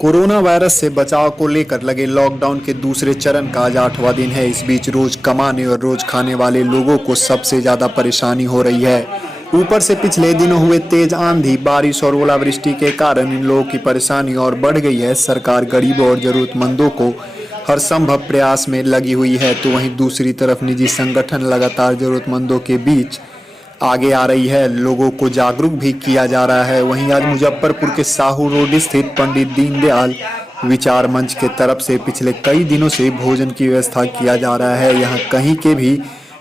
Corona virus से बचाव को लेकर लगे लॉकडाउन के दूसरे चरण का आज 8वां दिन है। इस बीच रोज कमाने और रोज खाने वाले लोगों को सबसे ज्यादा परेशानी हो रही है। ऊपर से पिछले दिनों हुए तेज आंधी, बारिश और ओलावृष्टि के कारण इन लोगों की परेशानी और बढ़ गई है। सरकार गरीबों और जरूरतमंदों को हर संभव प्रयास में लगी हुई है, तो वहीं दूसरी तरफ निजी संगठन लगातार जरूरतमंदों के बीच आगे आ रही है, लोगों को जागरूक भी किया जा रहा है। वहीं आज मुजफ्फरपुर के साहू रोड स्थित पंडित दीनदयाल विचार मंच के तरफ से पिछले कई दिनों से भोजन की व्यवस्था किया जा रहा है। यहाँ कहीं के भी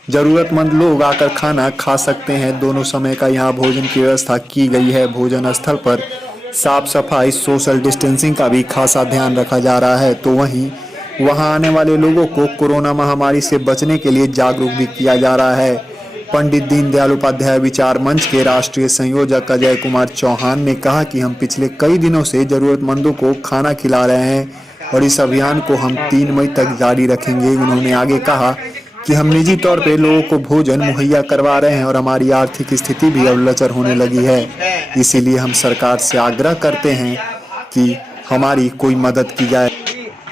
जरूरतमंद लोग आकर खाना खा सकते हैं। दोनों समय का यहाँ भोजन की व्यवस्था की गई है। भोजन स्थल पर साफ सफाई, सोशल डिस्टेंसिंग का भी खासा ध्यान रखा जा रहा है। तो वहीं वहाँ आने वाले लोगों को कोरोना महामारी से बचने के लिए जागरूक भी किया जा रहा है। पंडित दीनदयाल उपाध्याय विचार मंच के राष्ट्रीय संयोजक अजय कुमार चौहान ने कहा कि हम पिछले कई दिनों से जरूरतमंदों को खाना खिला रहे हैं और इस अभियान को हम 3 मई तक जारी रखेंगे। उन्होंने आगे कहा कि हम निजी तौर पे लोगों को भोजन मुहैया करवा रहे हैं और हमारी आर्थिक स्थिति भी अब लचर होने लगी है। इसीलिए हम सरकार से आग्रह करते हैं कि हमारी कोई मदद की जाए।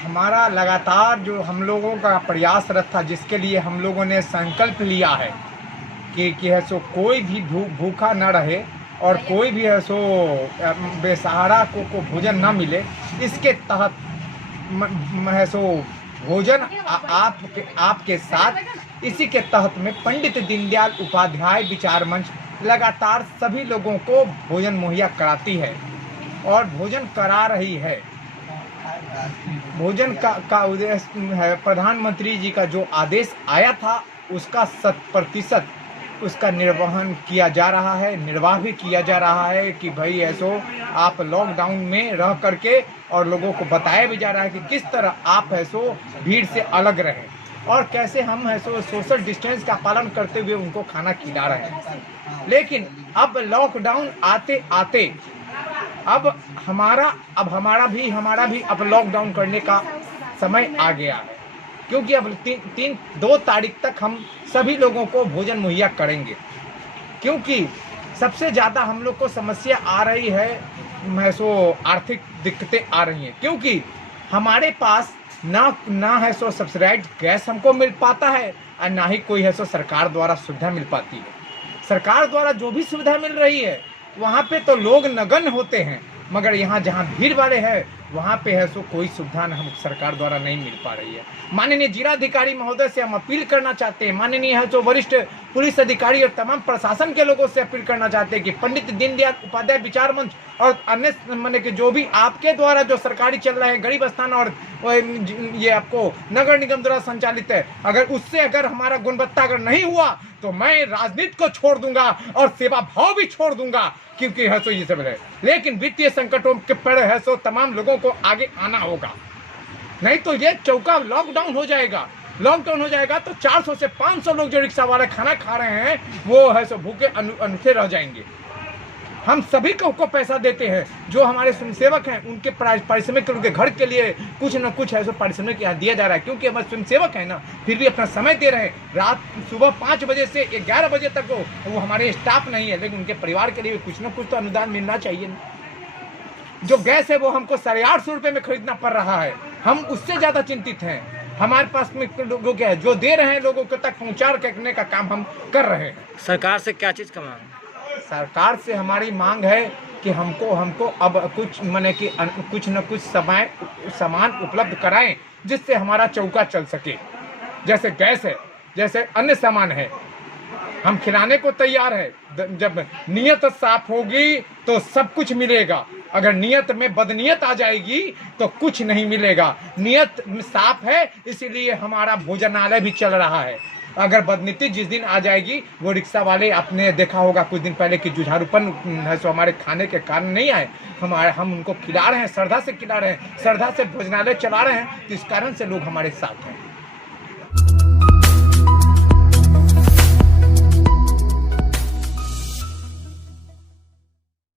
हमारा लगातार जो हम लोगों का प्रयासरत था, जिसके लिए हम लोगों ने संकल्प लिया है कि है सो कोई भी भूखा न रहे और कोई भी है सो बेसहारा को भोजन न मिले, इसके तहत है सो भोजन आपके साथ। इसी के तहत में पंडित दीनदयाल उपाध्याय विचार मंच लगातार सभी लोगों को भोजन मुहैया कराती है और भोजन करा रही है। भोजन का उद्देश्य है, प्रधानमंत्री जी का जो आदेश आया था उसका 100% उसका निर्वहन किया जा रहा है, निर्वाह भी किया जा रहा है कि भाई ऐसो आप लॉकडाउन में रह करके, और लोगों को बताया भी जा रहा है कि किस तरह आप ऐसो भीड़ से अलग रहें और कैसे हम ऐसो सोशल डिस्टेंस का पालन करते हुए उनको खाना खिला रहे हैं। लेकिन अब लॉकडाउन आते आते अब हमारा भी अब लॉकडाउन करने का समय आ गया है, क्योंकि अब 2 तारीख तक हम सभी लोगों को भोजन मुहैया करेंगे। क्योंकि सबसे ज़्यादा हम लोग को समस्या आ रही है, सो आर्थिक दिक्कतें आ रही हैं, क्योंकि हमारे पास ना है सो सब्सिडाइज्ड गैस हमको मिल पाता है और ना ही कोई है सो सरकार द्वारा सुविधा मिल पाती है। सरकार द्वारा जो भी सुविधा मिल रही है वहाँ पे तो लोग नगण्य होते हैं, मगर यहाँ जहाँ भीड़ वाले हैं वहाँ पे है सो कोई सुविधा हम सरकार द्वारा नहीं मिल पा रही है। माननीय जिलाधिकारी महोदय से हम अपील करना चाहते हैं, माननीय है जो वरिष्ठ पुलिस अधिकारी और तमाम प्रशासन के लोगों से अपील करना चाहते हैं कि पंडित दीनदयाल उपाध्याय विचार मंच और अन्य माने कि जो भी आपके द्वारा जो सरकारी चल रहे हैं गरीब स्थान और ये आपको नगर निगम द्वारा संचालित है, अगर हमारा गुणवत्ता अगर नहीं हुआ तो मैं राजनीति को छोड़ दूंगा और सेवा भाव भी छोड़ दूंगा, क्योंकि है सो ये सब है। लेकिन वित्तीय संकटों के पड़े है सो तमाम लोगों को आगे आना होगा, नहीं तो ये चौका लॉकडाउन हो जाएगा। लॉकडाउन हो जाएगा तो 400 से 500 लोग जो रिक्शा वाले खाना खा रहे हैं वो है सो भूखे अनूठे रह जाएंगे। हम सभी को पैसा देते हैं, जो हमारे स्वयंसेवक हैं उनके पारिश्रमिक उनके घर के लिए कुछ न कुछ है सो पारिश्रमिक यहाँ दिया जा रहा है, क्योंकि हमारे स्वयंसेवक है ना, फिर भी अपना समय दे रहे हैं। सुबह 5 बजे से 11 बजे तक वो हमारे स्टाफ नहीं है, लेकिन उनके परिवार के लिए कुछ न कुछ तो अनुदान मिलना चाहिए ना। जो गैस है वो हमको 850 रुपये में खरीदना पड़ रहा है, हम उससे ज़्यादा चिंतित हैं। हमारे पास में लोगों क्या है जो दे रहे हैं, लोगों को तक पहुँचा करने का काम हम कर रहे हैं। सरकार से क्या चीज़ का मांग? सरकार से हमारी मांग है कि हमको अब कुछ माने कि कुछ न कुछ सामान उपलब्ध कराएं, जिससे हमारा चौका चल सके। जैसे गैस है, जैसे अन्य सामान है, हम खिलाने को तैयार है। जब नीयत साफ होगी तो सब कुछ मिलेगा, अगर नीयत में बदनीयत आ जाएगी तो कुछ नहीं मिलेगा। नीयत साफ है, इसीलिए हमारा भोजनालय भी चल रहा है। अगर बदनीति जिस दिन आ जाएगी, वो रिक्शा वाले आपने देखा होगा कुछ दिन पहले कि जुझारूपन है सो हमारे खाने के कारण नहीं आए, हम उनको खिला रहे हैं, श्रद्धा से खिला रहे हैं, श्रद्धा से भोजनालय चला रहे हैं, तो इस कारण से लोग हमारे साथ हैं।